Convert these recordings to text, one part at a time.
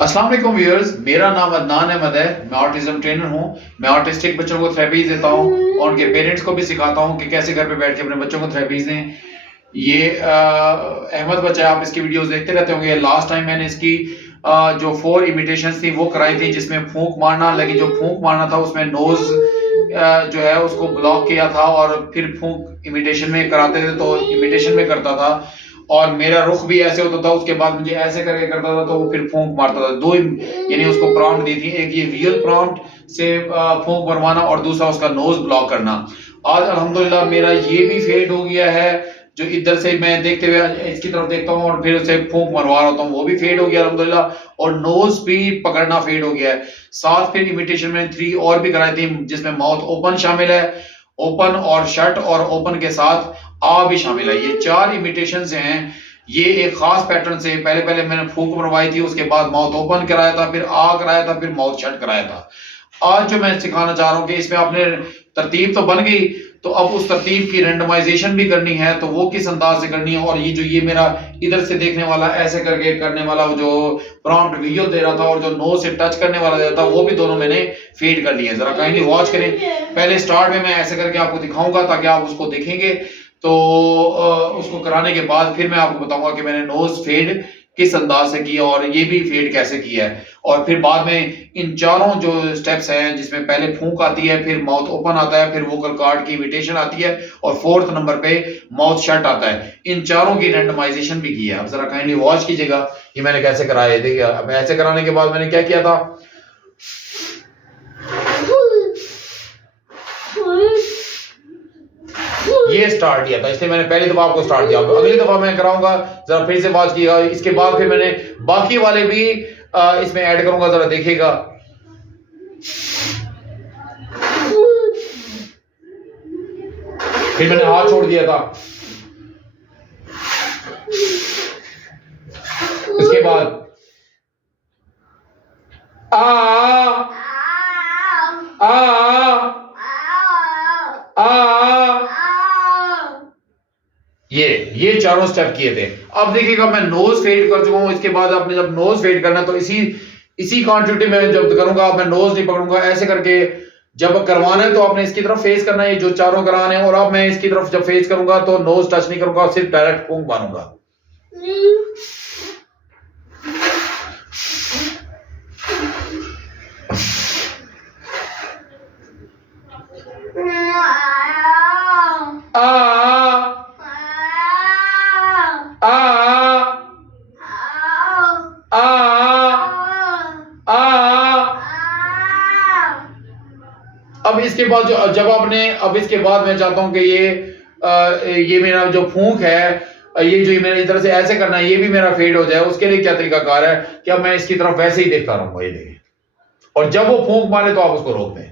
अस्सलाम वालेकुम व्यूअर्स, मेरा नाम अदनान अहमद है। मैं ऑटिज्म ट्रेनर हूँ। मैं ऑटिस्टिक बच्चों को थेरेपीज देता हूँ और उनके पेरेंट्स को भी सिखाता हूँ कि कैसे घर पे बैठ के अपने बच्चों को थेरेपीज दें। ये अहमद बच्चा है, आप इसकी वीडियोस देखते रहते होंगे। लास्ट टाइम मैंने इसकी जो 4 इमिटेशंस थी वो कराई थी, जिसमें फूंक मारना, लेकिन जो फूंक मारना था उसमें नोज जो है उसको ब्लॉक किया था और फिर फूंक इमिटेशन में कराते थे तो इमिटेशन में करता था और मेरा रुख भी ऐसे होता था। उसके बाद मुझे ऐसे करके करता था तो वो फिर फूंक मारता था। दो यानी उसको प्रॉम्प्ट दी थी, एक ये विजुअल प्रॉम्प्ट से फूंक मरवाना और दूसरा उसका नोज ब्लॉक करना। आज अल्हम्दुलिल्लाह मेरा ये भी फेड हो गया है। जो इधर से मैं देखते हुए इसकी तरफ देखता हूँ और फिर उसे फूंक मरवा रहा हूँ, वो भी फेड हो गया अल्हम्दुलिल्लाह। और नोज भी पकड़ना फेड हो गया है। साथ फिर इमिटेशन में 3 और भी कराई थी, जिसमें माउथ ओपन शामिल है, ओपन और शट और ओपन के साथ आ भी शामिल है। ये 4 इमिटेशन हैं। ये एक खास पैटर्न से पहले पहले मैंने फूंक मरवाई थी, उसके बाद माउथ ओपन कराया था, फिर आ कराया था, फिर माउथ शट कराया था। आज जो मैं सिखाना चाह रहा हूँ कि इसमें आपने तरतीब तो बन गई, तो अब उस तरतीब की रेंडमाइजेशन भी करनी है। तो वो किस अंदाज से करनी है, और ये जो ये मेरा इधर से देखने वाला ऐसे करके करने वाला जो प्रॉम्प्ट वीडियो दे रहा था और जो नोज से टच करने वाला दे रहा था, वो भी दोनों मैंने फीड कर लिए। जरा काइंडली वॉच करें। पहले स्टार्ट में मैं ऐसे करके आपको दिखाऊंगा ताकि आप उसको देखेंगे। तो उसको कराने के बाद फिर मैं आपको बताऊंगा कि मैंने नोज फेड किस अंदाज से किया और ये भी फेड कैसे किया है। और फिर बाद में इन चारों जो स्टेप्स हैं, जिसमें पहले फूंक आती है, फिर माउथ ओपन आता है, फिर वोकल कार्ड की इमिटेशन आती है और फोर्थ नंबर पे माउथ शट आता है। इन चारों की रेंडमाइजेशन भी की है। अब जरा काइंडली वॉच कीजिएगा ये मैंने कैसे कराया है। देखिए, अब ऐसे कराने के बाद मैंने क्या किया था। ये स्टार्ट किया था, इसलिए मैंने पहली दफा आपको स्टार्ट दिया। अगली दफा मैं कराऊंगा, जरा फिर से वॉच किया। इसके बाद फिर मैंने बाकी वाले भी इसमें ऐड करूंगा, जरा देखिएगा। फिर मैंने हाथ छोड़ दिया था। उसके बाद आ आ आ ये चारों स्टेप किए थे। अब देखिएगा मैं नोज फेड कर चुका हूं। इसके बाद आपने जब नोज फेड करना तो इसी इसी क्वांटिटी में जब करूंगा, अब मैं नोज नहीं पकड़ूंगा, ऐसे करके जब करवाना है तो आपने इसकी तरफ फेस करना है, ये जो चारों कराने हैं। और अब मैं इसकी तरफ जब फेस करूंगा तो नोज टच नहीं करूंगा, सिर्फ डायरेक्ट फूंक मारूंगा। आ आ आ आ अब इसके बाद जो जब आपने अब इसके बाद मैं चाहता हूं कि ये मेरा जो फूंक है, ये जो मेरा इधर से ऐसे करना है, ये भी मेरा फेड हो जाए। उसके लिए क्या तरीका कार है कि अब मैं इसकी तरफ वैसे ही देखता रहूंगा, ये देखिए। और जब वो फूंक मारे तो आप उसको रोक दें।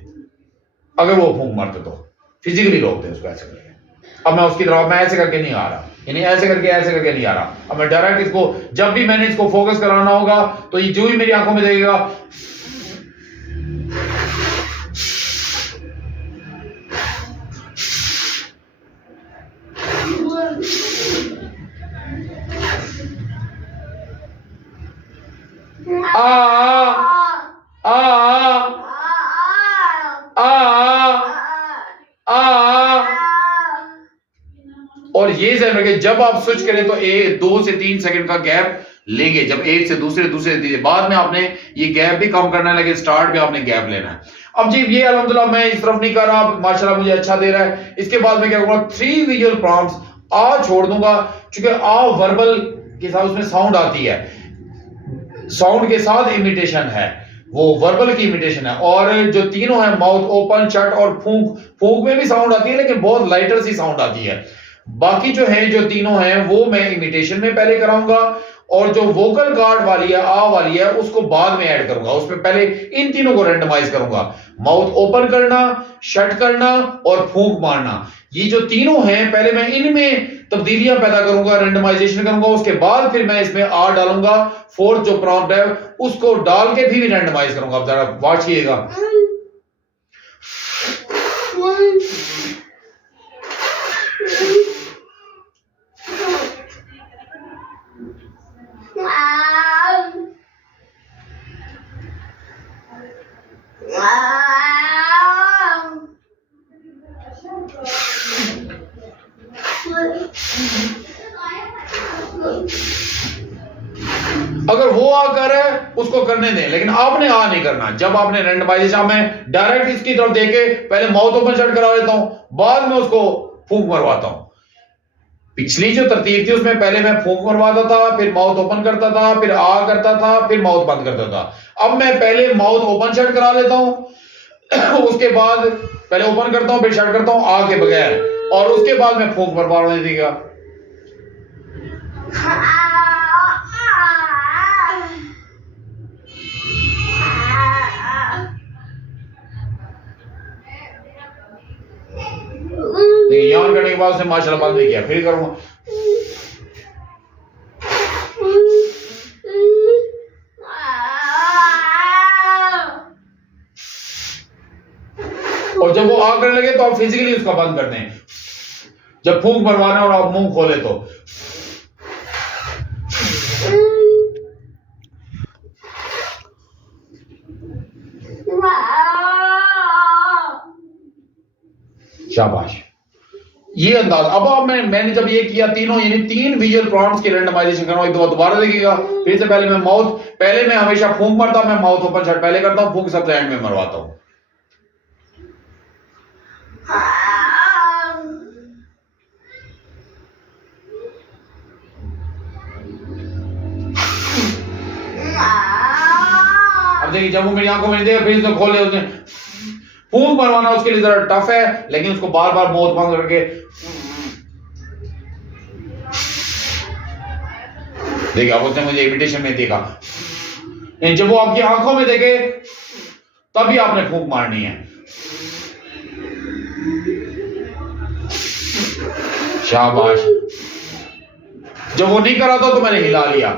अगर वो फूंक मारते तो फिजिकली रोक दें उसको ऐसे करके। अब मैं उसकी तरफ मैं ऐसे करके नहीं आ रहा, यानी ऐसे करके नहीं आ रहा। अब मैं डायरेक्ट इसको, जब भी मैंने इसको फोकस कराना होगा तो ये जो ही मेरी आंखों में देखेगा, आ आ आ आ और ये ध्यान रखिए, जब आप स्विच करें तो 2 से 3 सेकंड का गैप लेंगे। जब एक से दूसरे तीसरे बाद में आपने ये गैप भी कम करना है, लेकिन स्टार्ट में आपने गैप लेना है। अब जी ये अल्हम्दुलिल्लाह मैं इस तरफ नहीं कर रहा, माशाल्लाह मुझे अच्छा दे रहा है। इसके बाद मैं क्या करूंगा, 3 विजुअल प्रॉम्प्ट्स आ छोड़ दूंगा, क्योंकि आ वर्बल के साथ उसमें साउंड आती है, साउंड के साथ इमिटेशन है, वो वर्बल की इमिटेशन है। और जो तीनों है माउथ ओपन शट और फूंक, फूंक में भी साउंड आती है लेकिन बहुत लाइटर सी साउंड आती है। बाकी जो है जो तीनों हैं वो मैं इमिटेशन में पहले कराऊंगा, और जो वोकल कार्ड वाली है, आ वाली है, उसको बाद में ऐड करूंगा। उसमें पहले इन तीनों को रेंडमाइज करूंगा, माउथ ओपन करना, शट करना और फूंक मारना। ये जो तीनों हैं पहले मैं इनमें तब्दीलियां पैदा करूंगा, रेंडमाइजेशन करूंगा। उसके बाद फिर मैं इसमें आ डालूंगा, फोर्थ जो प्रॉम्प्ट है उसको डाल के भी रेंडमाइज करूंगा। अब जरा वॉच कीजिएगा। अगर वो आ कर है उसको करने दें, लेकिन आपने आ नहीं करना। जब आपने रैंडमाइजेशन में डायरेक्ट इसकी तरफ देके पहले माउथ ओपन शट करा लेता हूं, बाद में उसको फूंक मरवाता हूं। पिछली जो तरतीब थी उसमें पहले मैं फूंक मरवाता था, फिर माउथ ओपन करता था, फिर आ करता था, फिर माउथ बंद करता था। अब मैं पहले माउथ ओपन शट करा लेता हूं उसके बाद पहले ओपन करता हूं, फिर शट करता हूं आ के बगैर, और उसके बाद मैं फूंक मरवाने देगा। यान करने के बाद उसने माशाल्लाह बंद नहीं किया, फिर करूंगा। और जब वो आ करने लगे तो आप फिजिकली उसका बंद कर दें। जब फूंक मरवाना और आप मुंह खोले तो शाबाश, ये अंदाज। अब मैंने जब ये किया तीनों, यानी 3 विजुअल प्रॉम्प्ट्स की रैंडमाइजेशन कर रहा हूं, एक दफा दोबारा देखिएगा। फिर से पहले मैं हमेशा फूंक मारता हूं, मैं माउथ ओपन शट पहले करता हूं, फूंक सबसे एंड में मरवाता हूं। अब देखिए, जब वो मेरी आंखों में देखा फिर उसने खोले, उसने फूंक मरवाना उसके लिए जरा टफ है, लेकिन उसको बार बार माउथ बंद करके देखिए। अब उसने मुझे इमिटेशन में देखा, जब वो आपकी आंखों में देखे तभी आपने फूंक मारनी है। शाबाश। जब वो नहीं करा था तो मैंने हिला लिया।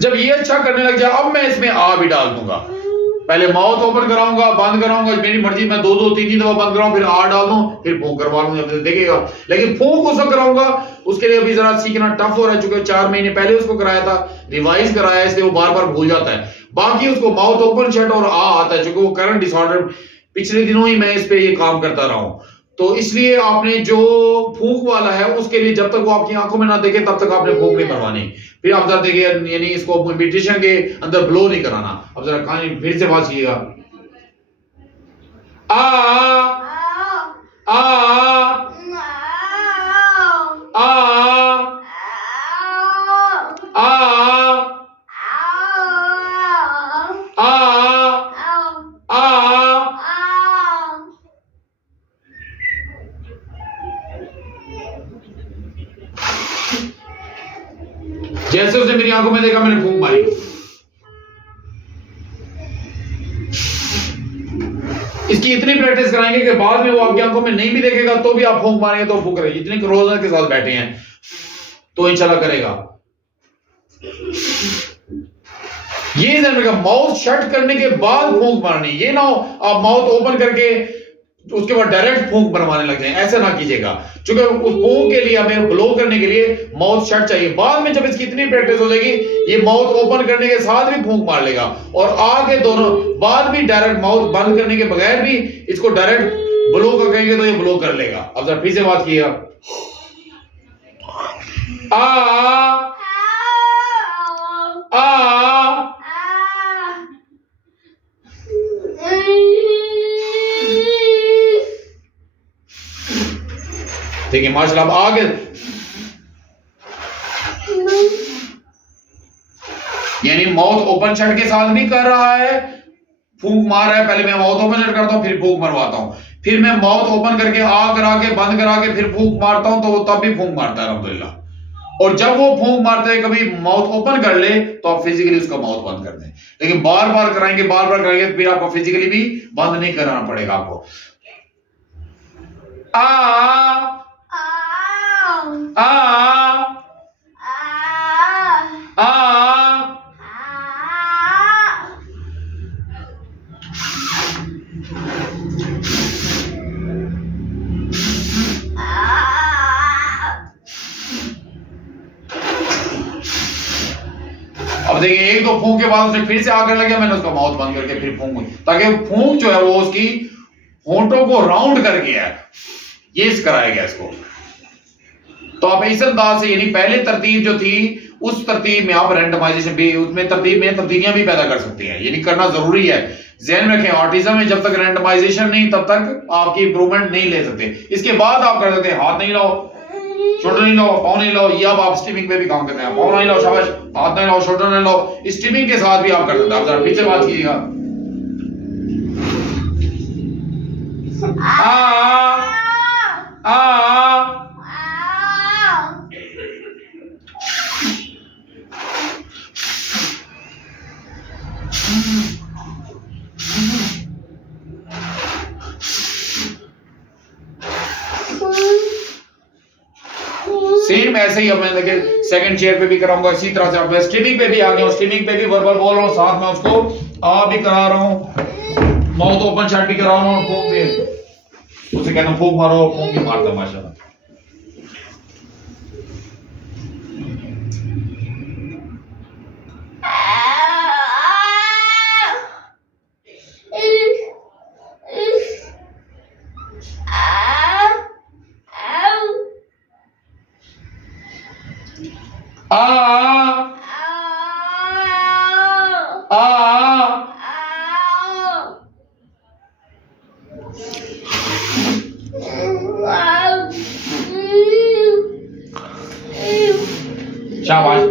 जब ये अच्छा करने लग जाए, अब मैं इसमें आ भी डाल दूंगा। पहले माउथ ओपन कराऊंगा, बंद कराऊंगा, मेरी मर्जी, मैं 2 3 दफा बंद कराऊं, फिर आ डाल दूं, फिर फूंक करवा लूंगा, देखिएगा। लेकिन फूंक उसको कराऊंगा, उसके लिए अभी जरा सीखना टफ हो रहा है, चूंकि 4 महीने पहले उसको कराया था, रिवाइज कराया, इसलिए वो बार बार भूल जाता है। बाकी उसको माउथ ओपन शट और आ आता है, चूंकि वो करंट डिसऑर्डर पिछले दिनों ही मैं इस पे ये काम करता रहा हूं। तो इसलिए आपने जो फूंक वाला है उसके लिए जब तक वो आपकी आंखों में ना देखे तब तक आपने फूंक नहीं मरवानी। फिर आप जरा देखिए, यानी इसको मेडिटेशन के अंदर ब्लो नहीं कराना। अब जरा कहानी फिर से वाचिएगा। आ आ आ जैसे उसने मेरी आंखों में देखा मैंने फूंक मारी। इसकी इतनी प्रैक्टिस कराएंगे कि बाद में वो आपकी आंखों में नहीं भी देखेगा तो भी आप फूंक मारेंगे तो फूंक करेगी। जितने रोजाना के साथ बैठे हैं तो इंशाल्लाह करेगा। ये ध्यान रखिएगा, माउथ शट करने के बाद फूंक मारनी, ये ना हो आप माउथ ओपन करके उसके बाद डायरेक्ट फूंक बनवाने लग जाए, ऐसा ना कीजिएगा। क्योंकि उस फूंक के लिए हमें ब्लो करने के लिए माउथ शट चाहिए। बाद में जब इसकी इतनी प्रैक्टिस हो जाएगी, ये माउथ ओपन करने के साथ भी फूंक मार लेगा, और आगे दोनों बाद भी डायरेक्ट माउथ बंद करने के बगैर भी इसको डायरेक्ट ब्लो का कहेंगे तो ये ब्लो कर लेगा। अब जरा फिर से बात किया, आ देखिए माशाल्लाह। अब आगे यानी माउथ ओपन शट के साथ भी कर रहा है, फूंक मार रहा है। पहले मैं माउथ ओपन शट करता हूं, फिर फूंक मरवाता हूं, फिर मैं माउथ ओपन करके आ करा के बंद करा के फिर फूंक मारता हूं, तो वो तब भी फूंक मारता है अल्हम्दुलिल्लाह। और जब वो फूंक मारते हैं कभी माउथ ओपन कर ले तो आप फिजिकली उसका माउथ बंद कर दें। लेकिन बार बार कराएंगे तो फिर आपको फिजिकली भी बंद नहीं कराना पड़ेगा आपको। आ अब अब देखिए एक दो फूंक के बाद उसे फिर से आग करने लगे, मैंने उसका माउथ बंद करके फिर फूंक, ताकि फूंक जो है वो उसकी होंठों को राउंड कर गया है, ये कराया गया इसको। तो आप इस अंदाज से, यानी पहले तरतीब जो थी उस तरतीब में आप रैंडमाइजेशन भी, उसमें तरतीब में तब्दीलियां भी पैदा कर सकते हैं, यानी करना जरूरी है। ध्यान में रखें, ऑटिज्म में जब तक रैंडमाइजेशन नहीं तब तक आपकी इंप्रूवमेंट नहीं ले सकते। इसके बाद आप कर सकते हैं, हाथ नहीं लाओ, शोल्डर नहीं लाओ, पाँव नहीं लाओ, ये अब आप स्ट्रीमिंग पे भी काम करते हैं। पाँव नहीं लाओ, शाबाश, हाथ नहीं लाओ, शोल्डर नहीं लाओ, स्ट्रीमिंग के साथ भी आप कर सकते हैं। आप जरा पीछे बात कीजिएगा। सेम ऐसे ही अब मैं देखिए सेकंड चेयर पे भी कराऊंगा, इसी तरह से आप स्ट्रीमिंग पे भी आ गया हूं, स्ट्रीमिंग पे भी वर्बल बोल रहा हूं, साथ में उसको आ भी करा रहा हूं, माउथ ओपन शट भी करा रहा हूं, फूंक भी, उसे कहता हूं फूंक मारो, फूंक भी मारता माशाल्लाह। शाबाश।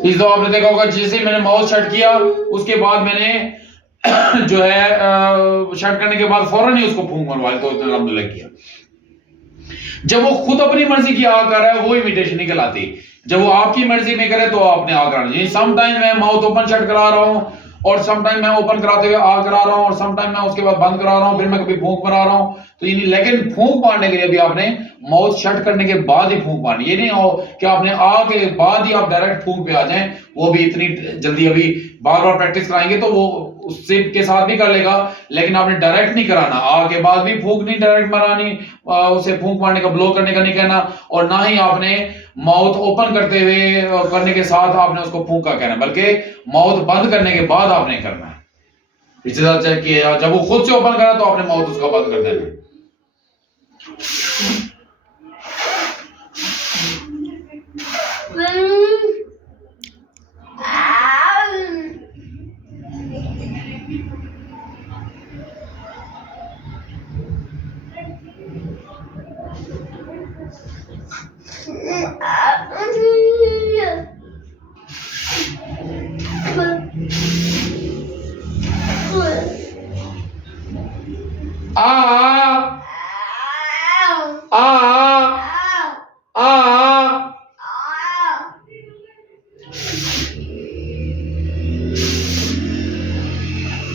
इस दो आपने देखा होगा, जैसे मैंने माउथ शट किया उसके बाद मैंने जो है शट करने के बाद फौरन ही उसको फूंक मरवा ली, तो उसने अल्हम्दुलिल्लाह किया। जब वो खुद अपनी मर्जी की आग कर रहा है वो इमिटेशन नहीं कहलाती, जब वो आपकी मर्जी में करे तो आपने आग कराना चाहिए। सम टाइम मैं माउथ ओपन शट करा रहा हूं और सम टाइम मैं ओपन कराते हुए आग करा रहा हूं और सम टाइम मैं उसके बाद बंद करा रहा हूं, फिर मैं कभी फूंक मारा रहा हूं, तो ये नहीं। लेकिन फूंक मारने के लिए भी आपने माउथ शट करने के बाद ही फूंक मारनी, ये नहीं हो कि आपने आग के बाद ही आप डायरेक्ट फूंक पे आ जाएं, वो भी इतनी जल्दी, अभी बार बार प्रैक्टिस कराएंगे तो वो उससे के साथ भी कर लेगा, लेकिन आपने डायरेक्ट नहीं कराना, आग के बाद भी फूंक नहीं डायरेक्ट मारानी, उसे फूंक मारने का, ब्लो करने का नहीं कहना, और ना ही आपने माउथ ओपन करते हुए करने के साथ आपने उसको फूंक का कहना, बल्कि माउथ बंद करने के बाद आपने करना है। पिछले साल चेक किया, जब वो खुद से ओपन करा तो आपने माउथ उसका बंद कर देना।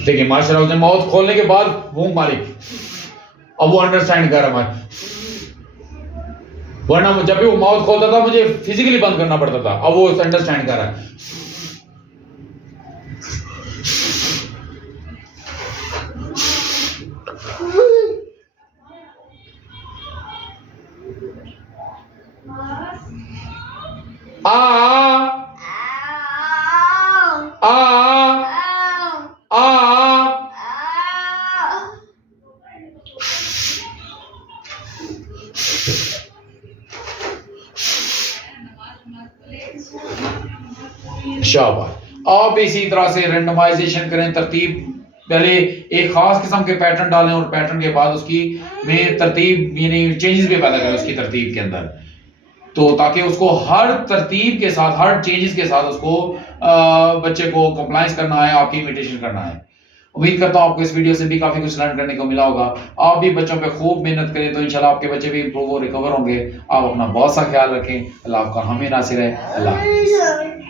देखिए माशाल्लाह उसने माउथ खोलने के बाद फूंक मारी, अब वो अंडरस्टैंड कर रहा है, वरना जब भी वो माउथ खोलता था मुझे फिजिकली बंद करना पड़ता था, अब वो अंडरस्टैंड कर रहा है। शाबाश। आप इसी तरह से रेंडमाइजेशन करें, तरतीब पहले एक खास किस्म के पैटर्न डालें और पैटर्न के बाद उसकी में तरतीब यानी चेंजेस भी पैदा करें उसकी तरतीब के अंदर, तो ताकि उसको हर तरतीब के साथ, हर चेंजेस के साथ उसको बच्चे को कंप्लायंस करना है, आपकी इमिटेशन करना है। उम्मीद करता हूं आपको इस वीडियो से भी काफी कुछ लर्न करने को मिला होगा। आप भी बच्चों पे खूब मेहनत करें तो इंशाल्लाह आपके बच्चे भी इंप्रूव और रिकवर होंगे। आप अपना बहुत सा ख्याल रखें। अल्लाह आपका हामी नासिर है। अल्लाह हाफिज़।